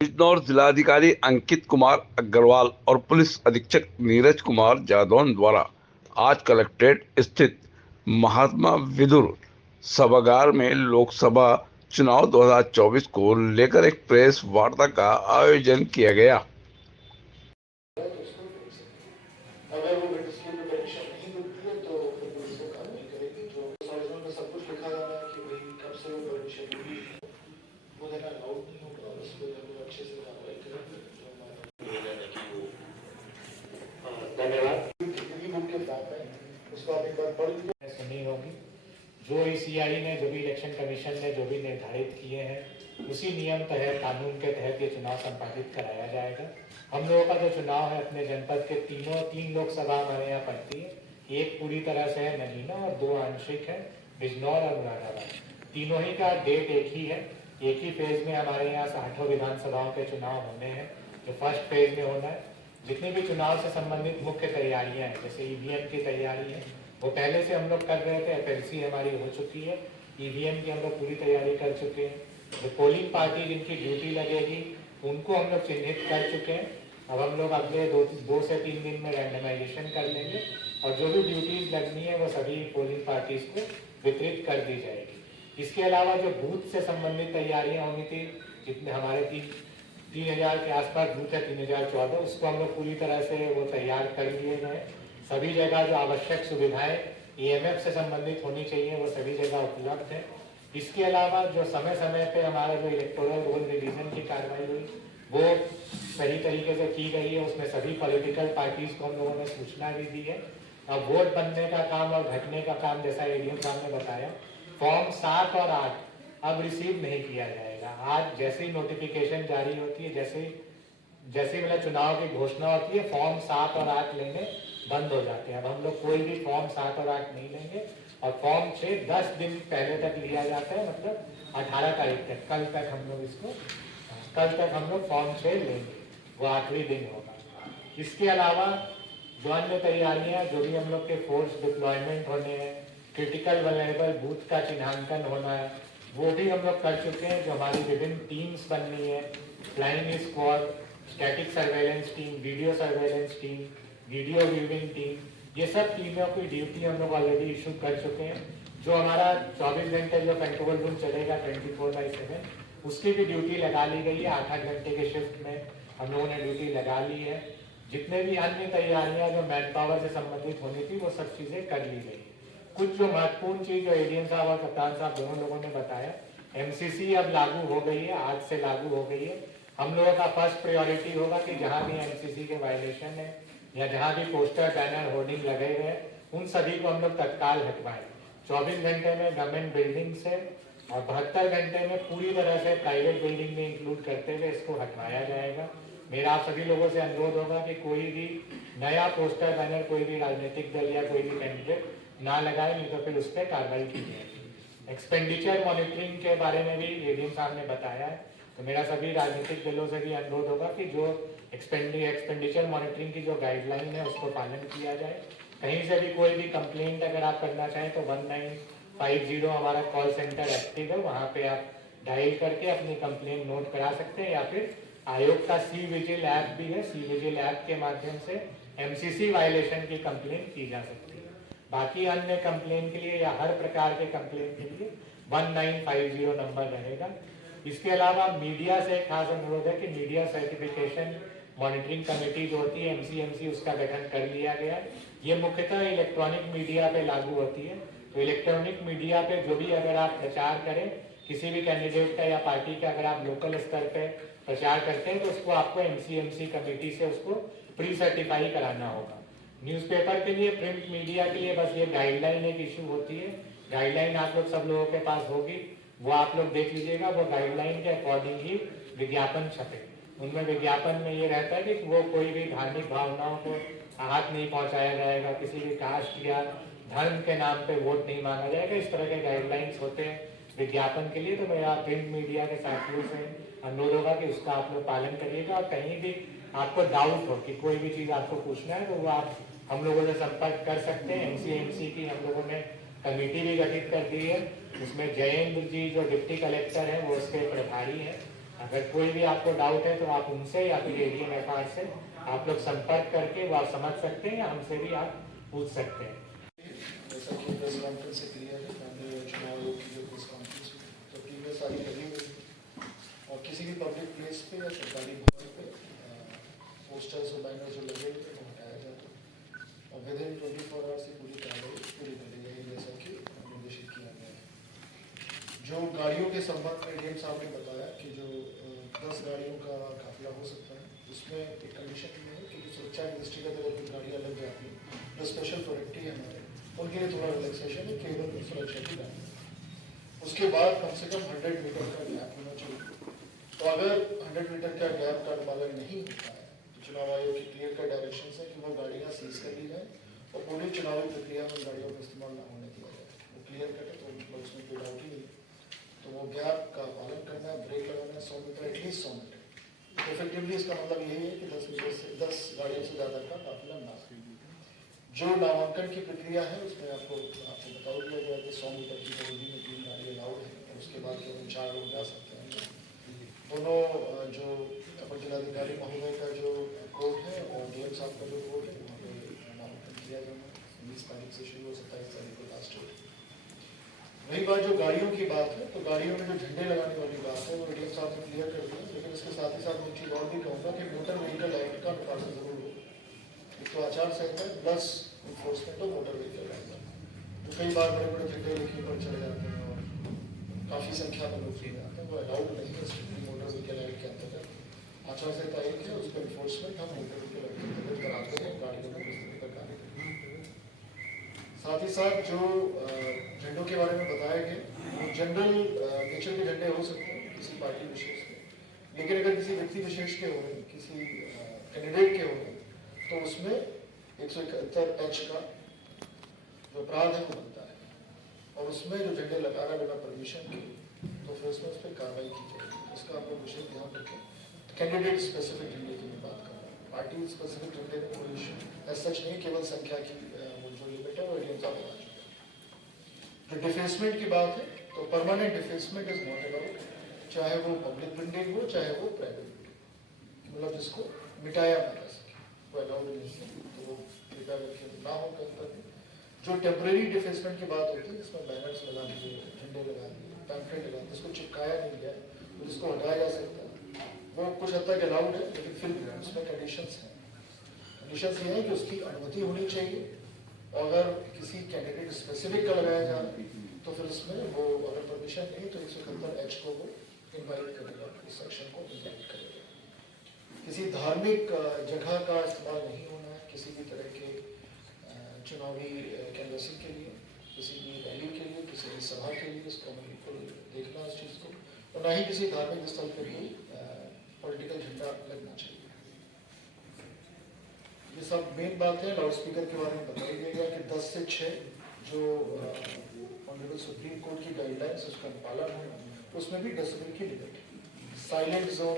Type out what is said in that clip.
बिजनौर जिलाधिकारी अंकित कुमार अग्रवाल और पुलिस अधीक्षक नीरज कुमार जादौन द्वारा आज कलेक्ट्रेट स्थित महात्मा विदुर सभागार में लोकसभा चुनाव 2024 को लेकर एक प्रेस वार्ता का आयोजन किया गया। अगर वो डिस्प्ले में परीक्षा नहीं मिलती है तो फिर पुलिस वो काम नहीं करेगी। जो साइजों में सब कुछ लिखा जा रहा है कि भाई कब से वो परीक्षा मिली वो देना अलाउड नहीं होगा और उसको जब वो अच्छे से कार्रवाई करेंगे जो धन्यवाद। कितनी बुक के साथ है उसको आप एक बार पढ़ लीजिए। सुनी होगी जो ईसीआई ने जो भी इलेक्शन कमीशन ने जो भी निर्धारित किए हैं उसी नियम तहत कानून के तहत ये चुनाव संपादित कराया जाएगा। हम लोगों का जो चुनाव है अपने जनपद के तीन लोकसभा हमारे यहाँ पड़ती है। एक पूरी तरह से है नगीना और दो आंशिक है बिजनौर और मुरादाबाद। तीनों ही का डेट एक ही है। एक ही फेज में हमारे यहाँ 60 विधानसभाओं के चुनाव होने हैं जो फर्स्ट फेज में होना है। जितनी भी चुनाव से संबंधित मुख्य तैयारियां हैं जैसे ईवीएम की तैयारी है वो पहले से हम लोग कर रहे थे। एफएलसी हमारी हो चुकी है। ईवीएम की हम लोग पूरी तैयारी कर चुके हैं। जो पोलिंग पार्टी जिनकी ड्यूटी लगेगी उनको हम लोग चिन्हित कर चुके हैं। अब हम लोग अगले दो से 3 दिन में रैंडमाइजेशन कर लेंगे और जो भी ड्यूटीज लगनी है वो सभी पोलिंग पार्टीज को वितरित कर दी जाएगी। इसके अलावा जो बूथ से संबंधित तैयारियां होनी थी जितने हमारे 3000 के आसपास बूथ है 3014 उसको हम लोग पूरी तरह से वो तैयार कर लिए गए। सभी जगह जो आवश्यक सुविधाएं ईएमएफ से संबंधित होनी चाहिए वो सभी जगह उपलब्ध है। इसके अलावा जो समय समय पे हमारा जो इलेक्टोरल रोल रिवीजन की कार्रवाई हुई वो सही तरीके से की गई है। उसमें सभी पॉलिटिकल पार्टीज को हम लोगों ने सूचना भी दी है। अब वोट बनने का काम और घटने का काम जैसा एडीएम साहब ने बताया फॉर्म 7 और 8 अब रिसीव नहीं किया जाएगा। आज जैसे ही नोटिफिकेशन जारी होती है जैसे मतलब चुनाव की घोषणा होती है फॉर्म 7 और 8 लेने बंद हो जाते हैं। अब हम लोग कोई भी फॉर्म 7 और 8 नहीं लेंगे और फॉर्म 6 10 दिन पहले तक लिया जाता है मतलब 18 तारीख तक कल तक हम लोग फॉर्म 6 लेंगे वो आखिरी दिन होगा। इसके अलावा जो अन्य तैयारियां जो भी हम लोग के फोर्स डिप्लॉयमेंट होने हैं क्रिटिकल वल्नरेबल बूथ का चिन्हांकन होना है वो भी हम लोग कर चुके हैं। जो हमारी विभिन्न टीम्स बननी है flying squad static surveillance team video surveillance team video viewing team ये सब टीमों की ड्यूटी हम लोग ऑलरेडी इशू कर चुके हैं। जो हमारा 24 घंटे जो कंट्रोल रूम चलेगा 24/7 उसकी भी ड्यूटी लगा ली गई है। 8-8 घंटे के शिफ्ट में हम लोगों ने ड्यूटी लगा ली है। जितने भी अन्य तैयारियां जो मैन पावर से संबंधित होनी थी वो सब चीजें कर ली गई। कुछ जो महत्वपूर्ण चीज जो एडीएम साहब और कप्तान साहब दोनों लोगों ने बताया एमसीसी अब लागू हो गई है। आज से लागू हो गई है। हम लोगों का फर्स्ट प्रायोरिटी होगा कि जहां भी एमसीसी के वायलेशन है या जहां भी पोस्टर बैनर होर्डिंग लगे हुए उन सभी को हम लोग तत्काल हटवाएं। 24 घंटे में गवर्नमेंट बिल्डिंग से और 72 घंटे में पूरी तरह से प्राइवेट बिल्डिंग में इंक्लूड करते हुए इसको हटवाया जाएगा। मेरा आप सभी लोगों से अनुरोध होगा कि कोई भी नया पोस्टर बैनर कोई भी राजनीतिक दल या कोई भी कैंडिडेट ना लगाए नहीं तो फिर उस पर कार्रवाई की जाएगी। एक्सपेंडिचर मॉनिटरिंग के बारे में भी एडीएम साहब ने बताया है तो मेरा सभी राजनीतिक दलों से भी अनुरोध होगा कि जो एक्सपेंडिचर मॉनिटरिंग की जो गाइडलाइन है उसको पालन किया जाए। कहीं से भी कोई भी कंप्लेंट अगर आप करना चाहें तो 1950 हमारा कॉल सेंटर एक्टिव है वहाँ पे आप डायल करके अपनी कंप्लेंट नोट करा सकते हैं या फिर आयोग का सी विजिल ऐप भी है। सी विजिल ऐप के माध्यम से एमसीसी वायलेशन की कंप्लेंट की जा सकती है। बाकी अन्य कंप्लेंट के लिए या हर प्रकार के कंप्लेंट के लिए 1950 नंबर रहेगा। इसके अलावा मीडिया से खास अनुरोध है कि मीडिया सर्टिफिकेशन मॉनिटरिंग कमेटी जो होती है एमसीएमसी उसका गठन कर लिया गया है। ये मुख्यतः इलेक्ट्रॉनिक मीडिया पे लागू होती है। तो इलेक्ट्रॉनिक मीडिया पे जो भी अगर आप प्रचार करें किसी भी कैंडिडेट का या पार्टी का अगर आप लोकल स्तर पे प्रचार करते हैं तो उसको आपको एमसीएमसी कमेटी से उसको प्री सर्टिफाई कराना होगा। न्यूज़पेपर के लिए प्रिंट मीडिया के लिए बस ये गाइडलाइन एक इशू होती है। गाइडलाइन आप लोग सब लोगों के पास होगी वो आप लोग देख लीजिएगा। वो गाइडलाइन के अकॉर्डिंग ही विज्ञापन छपे। उनमें विज्ञापन में ये रहता है कि वो कोई भी धार्मिक भावनाओं को आहत नहीं पहुंचाया जाएगा। किसी भी कास्ट या धर्म के नाम पे वोट नहीं मांगा जाएगा। इस तरह के गाइडलाइंस होते हैं विज्ञापन के लिए। तो मेरा प्रिंट मीडिया के साथियों से अनुरोध होगा कि उसका आप लोग पालन करिएगा। और कहीं भी आपको डाउट हो कि कोई भी चीज़ आपको पूछना है तो वो आप हम लोगों से संपर्क कर सकते हैं। एमसीएमसी की हम लोगों ने कमेटी भी गठित कर दी है। उसमें जयेंद्र जी जो डिप्टी कलेक्टर हैं वो उसके प्रभारी हैं अगर कोई भी आपको डाउट है तो आप उनसे या फिर एडीएम एफआर से आप लोग संपर्क करके वो आप समझ सकते हैं या हमसे भी आप पूछ सकते हैं। जैसा कि प्रेस कॉन्फ्रेंस से क्लियर है, मैंने चुनाव आयोग की जो प्रेस कॉन्फ्रेंस हुई तो टीमें सारी लगी हुई है और किसी भी पब्लिक प्लेस पे या सरकारी भवन पे पोस्टर्स और बैनर जो लगे हुए वो हटाया जाता है और विद इन 24 आवर्स से पूरी कार्रवाई पूरी कर ली जाएगी जैसा कि निर्देशित किया गया है। जो गाड़ियों के संबंध में डीएम साहब ने बताया कि जो 10 गाड़ियों का काफिला हो सकता है, उसमें एक कंडीशन ये है कि जो सुरक्षा के दृष्टिगत अगर कोई गाड़ियाँ लग जाती हैं जो स्पेशल प्रोडक्टी है हमारे, उनके लिए थोड़ा रिलैक्सेशन है केवल सुरक्षा की गाड़ी। उसके बाद कम से कम 100 मीटर का गैप होना चाहिए। तो अगर 100 मीटर का गैप का अनुपालन नहीं होता है तो चुनाव आयोग की क्लियर का डायरेक्शन है कि वो गाड़ियाँ सीज कर ली जाए और पूरी चुनावी प्रक्रिया में गाड़ियों का इस्तेमाल न होने दिया जाए। वो क्लियर कटे तो उसमें कोई डाउट ही नहीं। तो वो गैप का पालन करना, ब्रेक लगाना 100 मीटर एटलीस्ट 100 मीटर। तो इफेक्टिवली इसका मतलब यही है कि 10 गाड़ियों से ज़्यादा का काफिला ना। जो नामांकन की प्रक्रिया है उसमें आपको बता दिया गया कि 100 मीटर की परिधि में 3 गाड़ी अलाउड है और उसके बाद केवल 4 लोग जा सकते हैं। दोनों जो अपर जिलाधिकारी महोदय का जो कोर्ट है और डीएम साहब का जो कोर्ट है वहाँ पे नामांकन किया जाना 20 तारीख से शुरू हो 27 तारीख को लास्ट हो। रही बात जो गाड़ियों की बात है तो गाड़ियों में जो झंडे लगाने वाली बात है वो डीएम साहब ने क्लियर कर दिया, लेकिन इसके साथ ही साथ मैं चीज़ और भी कहूँगा कि मोटर व्हीकल एक्ट का अनुपालन जरूर हो। तो आचार संहिता plus enforcement of motor vehicle act, तो कई बार बड़े बड़े झंडे लेके पर चढ़े जाते हैं और काफ़ी संख्या में लोग चले जाते हैं, वो अलाउड नहीं है स्ट्रिक्टली मोटर व्हीकल एक्ट के अंतर्गत। आचार संहिता एक है, उसका इन्फोर्समेंट हम मोटर व्हीकल एक्ट के अंतर्गत कराते हैं गाड़ियों में इस तरह का कार्य करते हैं। साथ ही साथ जो झंडों के बारे में बताया गया वो जनरल नेचर के झंडे हो सकते हैं किसी पार्टी विशेष के, लेकिन अगर किसी व्यक्ति विशेष के हो रहे किसी कैंडिडेट के हो रहे तो उसमें 171H का जो अपराध है वो बनता है और उसमें जो झंडे लगा रहा है बिना परमिशन के तो फिर उसमें उस पर कार्रवाई की जाएगी। इसका आप लोग विशेष ध्यान रखें। कैंडिडेट स्पेसिफिक झंडे की मैं बात कर रहा हूँ, पार्टी स्पेसिफिक झंडे में कोई इशू सच नहीं, केवल संख्या की जो लिमिट है वो एडीएम साहब बता चुके हैं। जो डिफेसमेंट की बात है तो permanent defacement is not allowed, चाहे वो पब्लिक प्रिंटिंग हो चाहे वो प्राइवेट प्रिंटिंग, मतलब जिसको मिटाया ना जा सके वो अलाउड नहीं है, तो वो कृपया करके ना हो कहीं पर भी। जो टेम्परेरी डिफेसमेंट की बात होती है जिसमें बैनर्स लगा दिए, झंडे लगा दिए, पैम्फलेट लगा दिए, जिसको चिपकाया नहीं गया तो जिसको हटाया जा सकता है वो कुछ हद तक अलाउड है, लेकिन फिर भी उसमें कंडीशंस हैं। कंडीशंस ये है कि उसकी अनुमति होनी चाहिए और अगर किसी कैंडिडेट स्पेसिफिक का लगाया जा रहा है तो फिर उसमें वो अगर परमिशन नहीं तो 171H को वो इन्वाइट करेगा, इस सेक्शन को इन्वाइट करेगा। किसी धार्मिक जगह का इस्तेमाल नहीं होना है किसी भी तरह के चुनावी कैनवसिंग के लिए, किसी भी रैली के लिए, किसी भी सभा के लिए, इसको हमें बिल्कुल देखना इस चीज़ को, और ना ही किसी धार्मिक स्थल पर भी पॉलिटिकल झंडा लगना चाहिए। ये सब मेन बात है। लाउड स्पीकर के बारे में बताया गया कि 10 से 6 जो ऑनरेबल सुप्रीम कोर्ट की गाइडलाइंस उसका पालन होना, उसमें भी डेसिबल की लिमिट, साइलेंट जोन